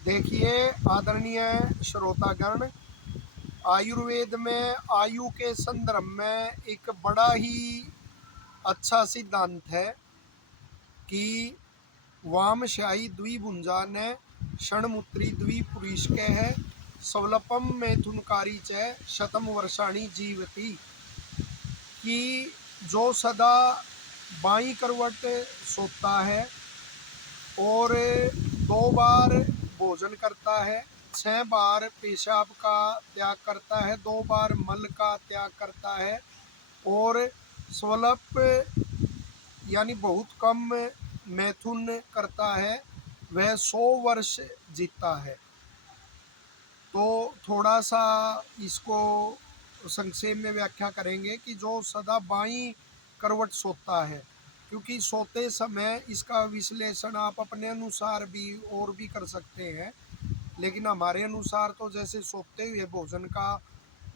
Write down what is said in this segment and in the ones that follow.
देखिए आदरणीय श्रोतागण, आयुर्वेद में आयु के संदर्भ में एक बड़ा ही अच्छा सिद्धांत है कि वामशाही द्विभुंजा ने षणमुत्री द्विपुरीष्क है स्वल्पम मैथुनकारी च शतम वर्षाणी जीवती, कि जो सदा बाई करवट सोता है और 2 बार भोजन करता है, 6 बार पेशाब का त्याग करता है, 2 बार मल का त्याग करता है और स्वल्प यानी बहुत कम मैथुन करता है, वह 100 वर्ष जीता है। तो थोड़ा सा इसको संक्षेप में व्याख्या करेंगे कि जो सदा बाई करवट सोता है, क्योंकि सोते समय इसका विश्लेषण आप अपने अनुसार भी और भी कर सकते हैं, लेकिन हमारे अनुसार तो जैसे सोते हुए भोजन का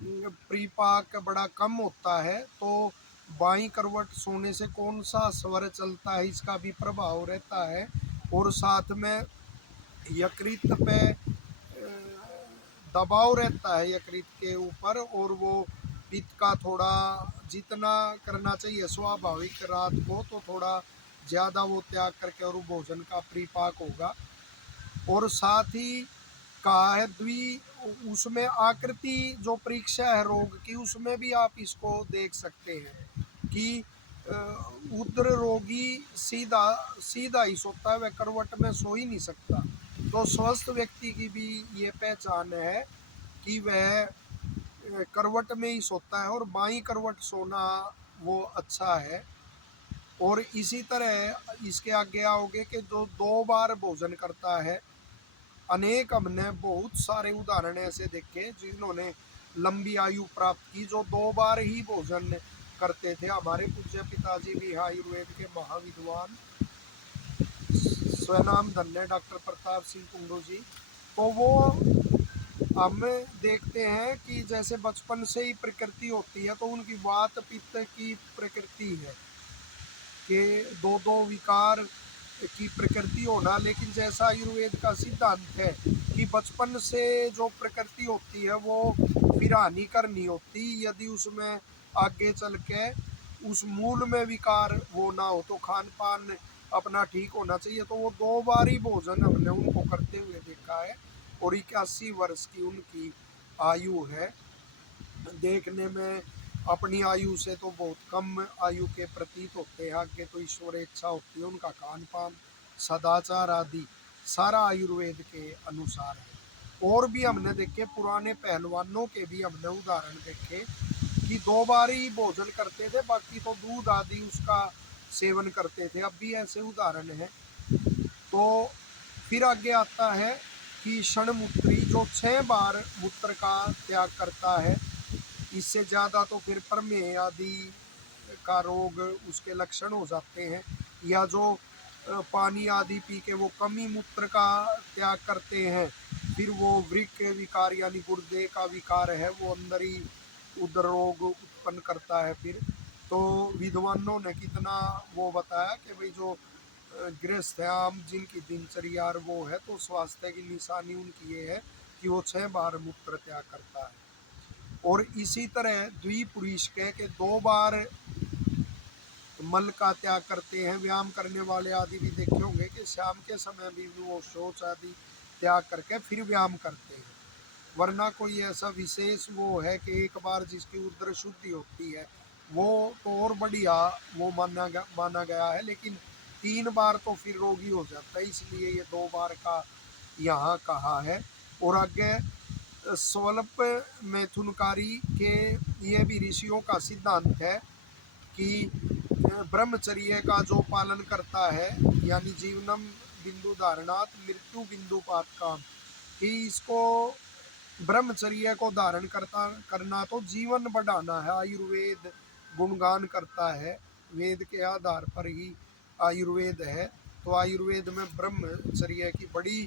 परिपाक बड़ा कम होता है, तो बाई करवट सोने से कौन सा स्वर चलता है इसका भी प्रभाव रहता है। और साथ में यकृत पे दबाव रहता है यकृत के ऊपर, और वो पित्त का थोड़ा जितना करना चाहिए स्वाभाविक रात को, तो थोड़ा ज़्यादा वो त्याग करके और भोजन का परिपाक होगा। और साथ ही कहा है उसमें आकृति जो परीक्षा है रोग की, उसमें भी आप इसको देख सकते हैं कि उग्र रोगी सीधा सीधा ही सोता है, वह करवट में सो ही नहीं सकता। तो स्वस्थ व्यक्ति की भी ये पहचान है कि वह करवट में ही सोता है और बाई करवट सोना वो अच्छा है। और इसी तरह इसके आगे आओगे कि जो 2 बार भोजन करता है, अनेक हमने बहुत सारे उदाहरण ऐसे देखे जिन्होंने लंबी आयु प्राप्त की, जो 2 बार ही भोजन करते थे। हमारे पूज्य पिताजी भी आयुर्वेद के महाविद्वान स्वनाम धन्य डॉक्टर प्रताप सिंह कुंडू जी, तो वो हम देखते हैं कि जैसे बचपन से ही प्रकृति होती है, तो उनकी वात पित्त की प्रकृति है कि दो दो विकार की प्रकृति होना, लेकिन जैसा आयुर्वेद का सिद्धांत है कि बचपन से जो प्रकृति होती है वो फिर हानिकर नहीं होती, यदि उसमें आगे चल के उस मूल में विकार वो ना हो, तो खान पान अपना ठीक होना चाहिए। तो वो 2 बार ही भोजन हमने उनको करते हुए देखा है और 81 वर्ष की उनकी आयु है। देखने में अपनी आयु से तो बहुत कम आयु के प्रतीत होते हैं, आगे तो ईश्वर इच्छा होती है। उनका खान पान सदाचार आदि सारा आयुर्वेद के अनुसार है। और भी हमने देखे, पुराने पहलवानों के भी हमने उदाहरण देखे कि 2 बार ही भोजन करते थे, बाकी तो दूध आदि उसका सेवन करते थे। अब भी ऐसे उदाहरण हैं। तो फिर आगे आता है कि षणमुत्री जो 6 बार मूत्र का त्याग करता है, इससे ज़्यादा तो फिर प्रमेह आदि का रोग उसके लक्षण हो जाते हैं। या जो पानी आदि पी के वो कमी मूत्र का त्याग करते हैं, फिर वो वृक्क विकार यानी गुर्दे का विकार है, वो अंदर ही उदर रोग उत्पन्न करता है। फिर तो विद्वानों ने कितना वो बताया कि भाई जो गृहस्थ है आम जिनकी दिनचर्या वो है, तो स्वास्थ्य की निशानी उनकी ये है कि वो 6 बार मूत्र त्याग करता है। और इसी तरह द्विपुरुष के 2 बार मल का त्याग करते हैं। व्यायाम करने वाले आदि भी देखे होंगे कि शाम के समय भी वो शौच आदि त्याग करके फिर व्यायाम करते हैं। वरना कोई ऐसा विशेष वो है कि एक बार जिसकी उदर शुद्धि होती है वो तो और बढ़िया वो माना गया है, लेकिन 3 बार तो फिर रोगी हो जाता है, इसलिए ये 2 बार का यहाँ कहा है। और आगे स्वल्प मैथुनकारी के ये भी ऋषियों का सिद्धांत है कि ब्रह्मचर्य का जो पालन करता है, यानी जीवनम बिंदु धारणात मृत्यु बिंदु पात काम, कि इसको ब्रह्मचर्य को धारण करना तो जीवन बढ़ाना है। आयुर्वेद गुणगान करता है, वेद के आधार पर ही आयुर्वेद है, तो आयुर्वेद में ब्रह्मचर्य की बड़ी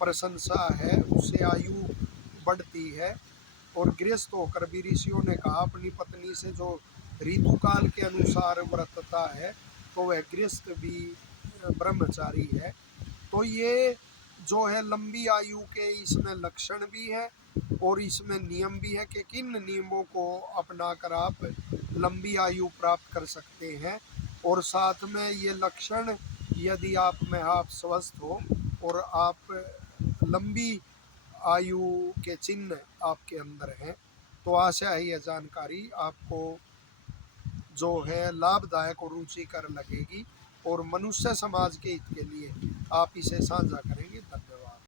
प्रशंसा है, उससे आयु बढ़ती है। और गृहस्थ होकर भी ऋषियों ने कहा अपनी पत्नी से जो ऋतुकाल के अनुसार व्रतता है, तो वह गृहस्थ भी ब्रह्मचारी है। तो ये जो है लंबी आयु के इसमें लक्षण भी है और इसमें नियम भी है कि किन नियमों को अपनाकर आप लंबी आयु प्राप्त कर सकते हैं। और साथ में ये लक्षण यदि आप में आप स्वस्थ हो और आप लंबी आयु के चिन्ह आपके अंदर हैं, तो आशा है यह जानकारी आपको जो है लाभदायक और रुचिकर लगेगी और मनुष्य समाज के हित के लिए आप इसे साझा करेंगे।